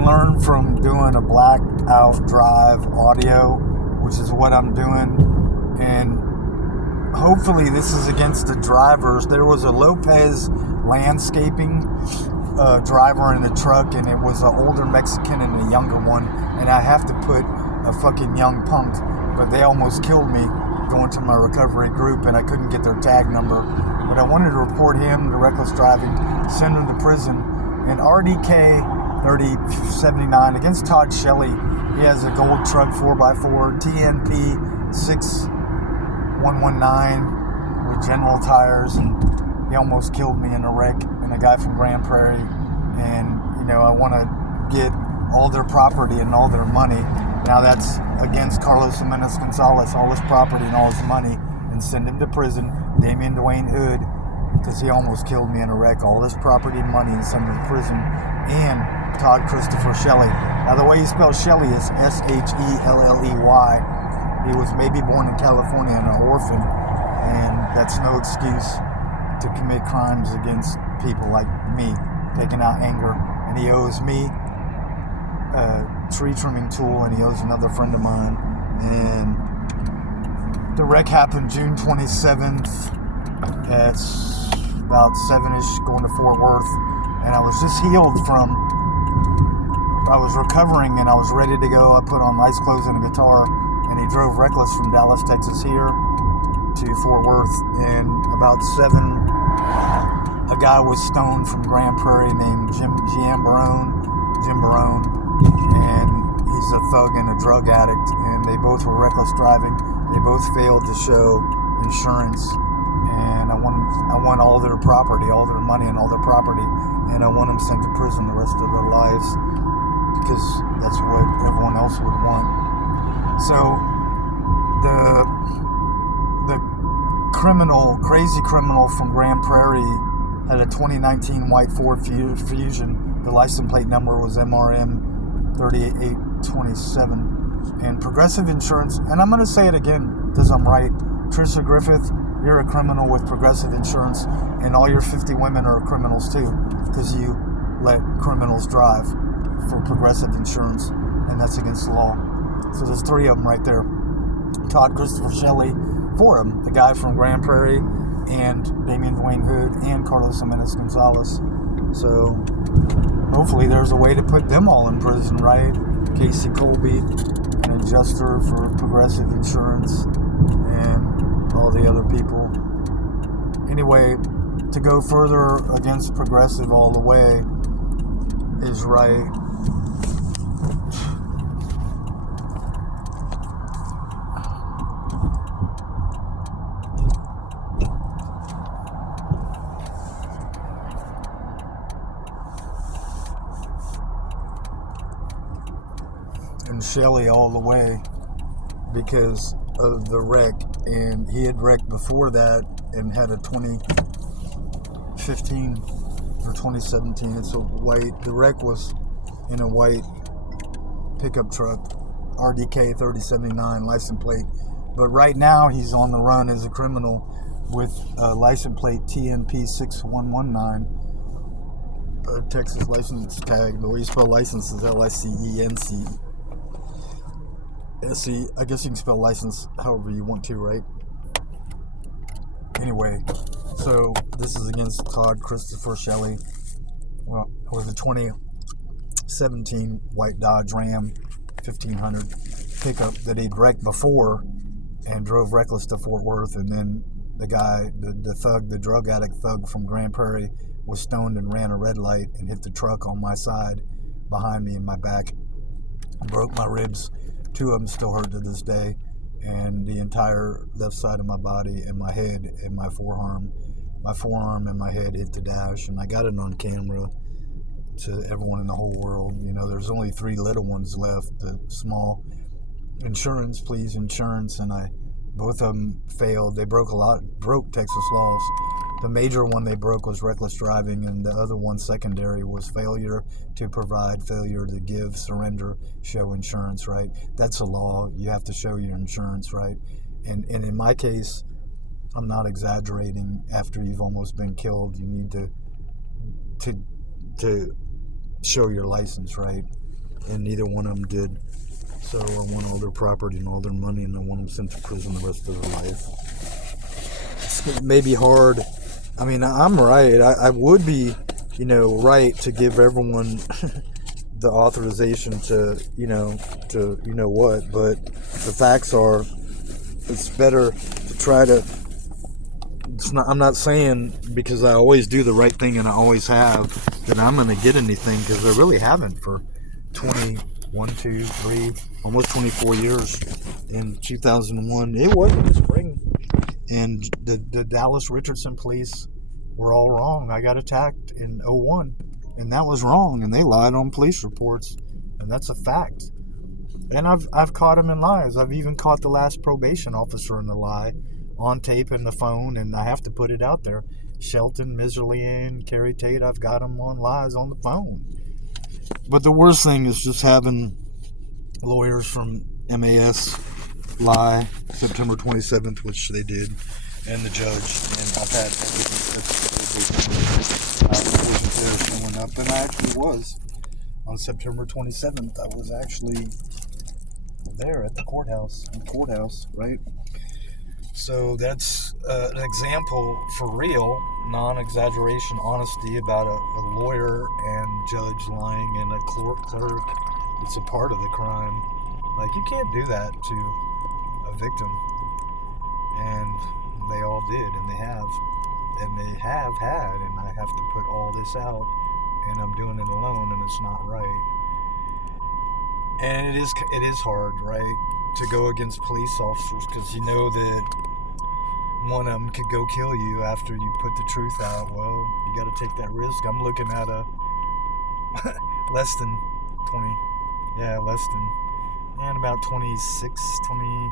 can learn from doing a blacked out drive audio, which is what I'm doing. And hopefully this is against the drivers. There was a Lopez landscaping driver in a truck, and it was an older Mexican and a younger one. And I have to put a fucking young punk, but they almost killed me going to my recovery group, and I couldn't get their tag number. But I wanted to report him, the reckless driving, send him to prison. And RDK3079 against Todd Shelley. He has a gold truck 4x4 TNP 6119 with General tires, and he almost killed me in a wreck. And a guy from Grand Prairie, and I want to get all their property and all their money. Now that's against Carlos Jimenez Gonzalez, all his property and all his money, and send him to prison. Damian Dwayne Hood, because he almost killed me in a wreck, all his property and money, and send him to prison. And Todd Christopher Shelley. Now the way you spell Shelley is Shelley. He was maybe born in California and an orphan, and that's no excuse to commit crimes against people like me, taking out anger. And he owes me a tree trimming tool, and he owes another friend of mine. And the wreck happened June 27th at about 7-ish, going to Fort Worth. And I was just healed from, I was recovering and I was ready to go. I put on nice clothes and a guitar, and he drove reckless from Dallas, Texas here to Fort Worth. And about 7, a guy was stoned from Grand Prairie named Jim Barone, and he's a thug and a drug addict, and they both were reckless driving. They both failed to show insurance, and I want all their property, all their money and all their property, and I want them sent to prison the rest of their lives, because that's what everyone else would want. So the crazy criminal from Grand Prairie had a 2019 white Ford Fusion. The license plate number was MRM 3827. And Progressive Insurance, and I'm going to say it again because I'm right. Trisha Griffith, you're a criminal with Progressive Insurance, and all your 50 women are criminals too, because you let criminals drive for Progressive Insurance, and that's against the law. So there's 3 of them right there. Todd Christopher Shelley, 4 of them, the guy from Grand Prairie, and Damian Dwayne Hood, and Carlos Jimenez Gonzalez. So hopefully there's a way to put them all in prison, right? Casey Colby, an adjuster for Progressive Insurance, and all the other people. Anyway, to go further against Progressive all the way is right. And Shelley all the way because of the wreck, and he had wrecked before that and had a 2015 or 2017. It's a white, the wreck was in a white pickup truck, RDK 3079 license plate, but right now he's on the run as a criminal with a license plate TNP 6119, a Texas license tag. The way you spell license is LICENC. See, I guess you can spell license however you want to, right? Anyway, so this is against Todd Christopher Shelley. Well, it was a 2017 white Dodge Ram 1500 pickup that he'd wrecked before and drove reckless to Fort Worth. And then the guy, the thug, the drug addict thug from Grand Prairie, was stoned and ran a red light and hit the truck on my side, behind me in my back, broke my ribs. 2 of them still hurt to this day, and the entire left side of my body and my head and my forearm and my head hit the dash, and I got it on camera to everyone in the whole world. There's only 3 little ones left, the small insurance, please insurance, and both of them failed. They broke Texas laws. The major one they broke was reckless driving, and the other one, secondary, was failure to provide, failure to give, surrender, show insurance, right? That's a law. You have to show your insurance, right? And in my case, I'm not exaggerating. After you've almost been killed, you need to show your license, right? and neither one of them did. So I want all their property and all their money, and I want them sent to prison the rest of their life. It may be hard. I mean, I'm right. I would be, right to give everyone the authorization to what. But the facts are, it's better to try to. I'm not saying because I always do the right thing and I always have that I'm going to get anything, because I really haven't for 21, 2, 3, almost 24 years. In 2001, it was in the spring, and the Dallas Richardson police were all wrong. I got attacked in 01, and that was wrong, and they lied on police reports, and that's a fact. And I've caught them in lies. I've even caught the last probation officer in the lie on tape in the phone, and I have to put it out there. Shelton, Miserly, and Carrie Tate, I've got them on lies on the phone. But the worst thing is just having lawyers from MAS lie September 27th, which they did, and the judge, and I've had there showing up, and I actually was on September 27th. I was actually there at the courthouse, right? So that's an example for real, non-exaggeration, honesty about a lawyer and judge lying, and a clerk. It's a part of the crime. Like, you can't do that to a victim. And they all did, and they have. And they have had, and I have to put all this out, and I'm doing it alone, and it's not right. And it is hard, right, to go against police officers, because you know that one of them could go kill you after you put the truth out. Well, you got to take that risk. I'm looking at a less than 20, and about 26, 20,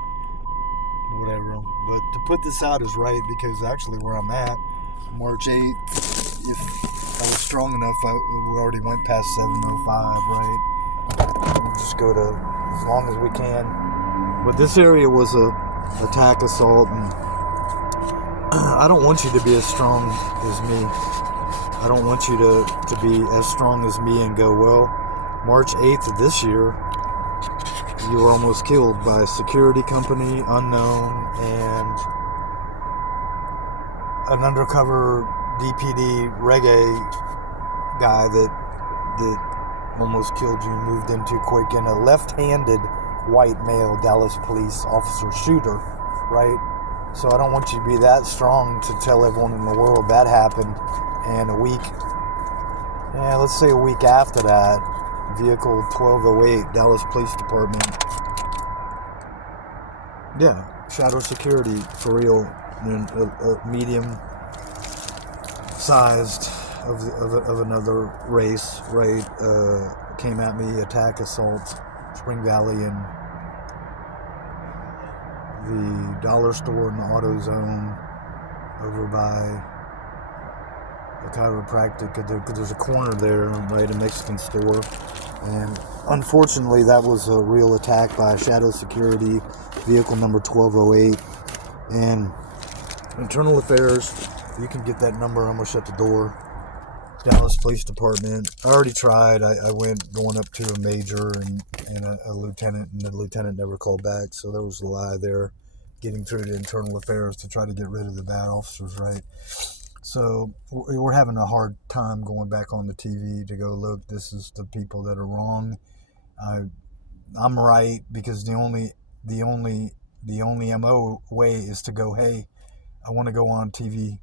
whatever. But to put this out is right, because actually where I'm at, March 8th, if I was strong enough, we already went past 705, right? We'll just go to as long as we can. But this area was a attack, assault, and I don't want you to be as strong as me. I don't want you to be as strong as me and go, well, March 8th of this year, you were almost killed by a security company, unknown, and an undercover DPD reggae guy that almost killed you, moved in too quick, and a left-handed white male Dallas police officer shooter, right? So I don't want you to be that strong to tell everyone in the world that happened. And let's say a week after that, vehicle 1208, Dallas Police Department. Yeah, shadow security, for real, a medium sized of another race, right, came at me, attack, assault, Spring Valley, and the dollar store in the auto zone over by the chiropractic. There's a corner there, right, a Mexican store, and unfortunately that was a real attack by shadow security, vehicle number 1208. And internal affairs, you can get that number. I'm gonna shut the door. Dallas Police Department. I already tried. I went going up to a major and a lieutenant, and the lieutenant never called back, so there was a lie there, getting through to internal affairs to try to get rid of the bad officers, right? So we're having a hard time going back on the TV to go, look, this is the people that are wrong. I'm right, because the only MO way is to go, hey, I want to go on TV.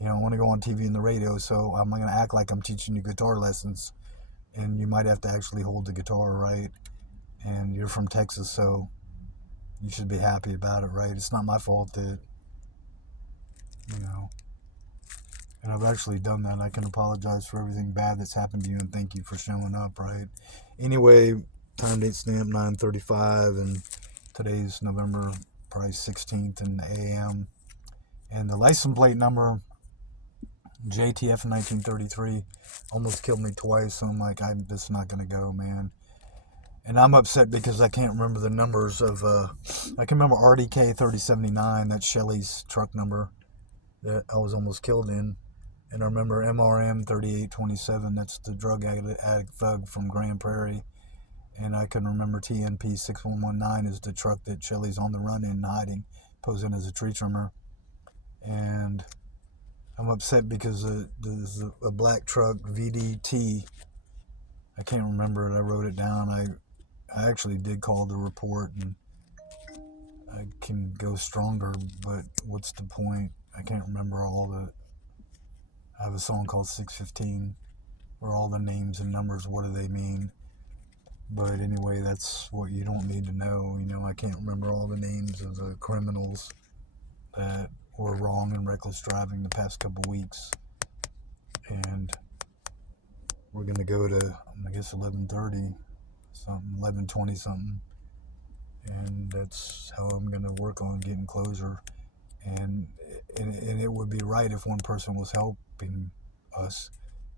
I want to go on TV and the radio, so I'm not going to act like I'm teaching you guitar lessons, and you might have to actually hold the guitar, right? And you're from Texas, so you should be happy about it, right? It's not my fault that, and I've actually done that. I can apologize for everything bad that's happened to you, and thank you for showing up, right? Anyway, time date stamp 9:35, and today's November probably 16th in the AM, and the license plate number jtr1933 almost killed me twice. So I'm like, I'm just not gonna go, man. And I'm upset because I can't remember the numbers of I can remember RDK 3079, that's Shelly's truck number that I was almost killed in, and I remember MRM 3827, that's the drug addict thug from Grand Prairie, And I can remember TNP6119 is the truck that Shelly's on the run in, hiding, posing as a tree trimmer. And I'm upset because there's a black truck, VDT. I can't remember it. I wrote it down. I actually did call the report, and I can go stronger, but what's the point? I can't remember I have a song called 615 where all the names and numbers, what do they mean? But anyway, that's what you don't need to know. I can't remember all the names of the criminals that were wrong in reckless driving the past couple weeks. And we're going to go to, I guess, 11:30 something, 11:20 something. And that's how I'm going to work on getting closure. And it would be right if one person was helping us,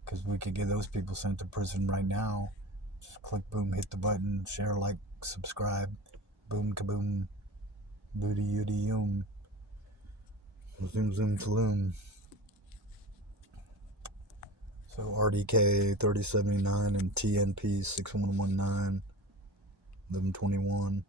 because we could get those people sent to prison right now. Just click, boom, hit the button, share, like, subscribe, boom, kaboom, booty, yooty, yoom, zoom, zoom, floom. So RDK 3079 and TNP 6119 1121.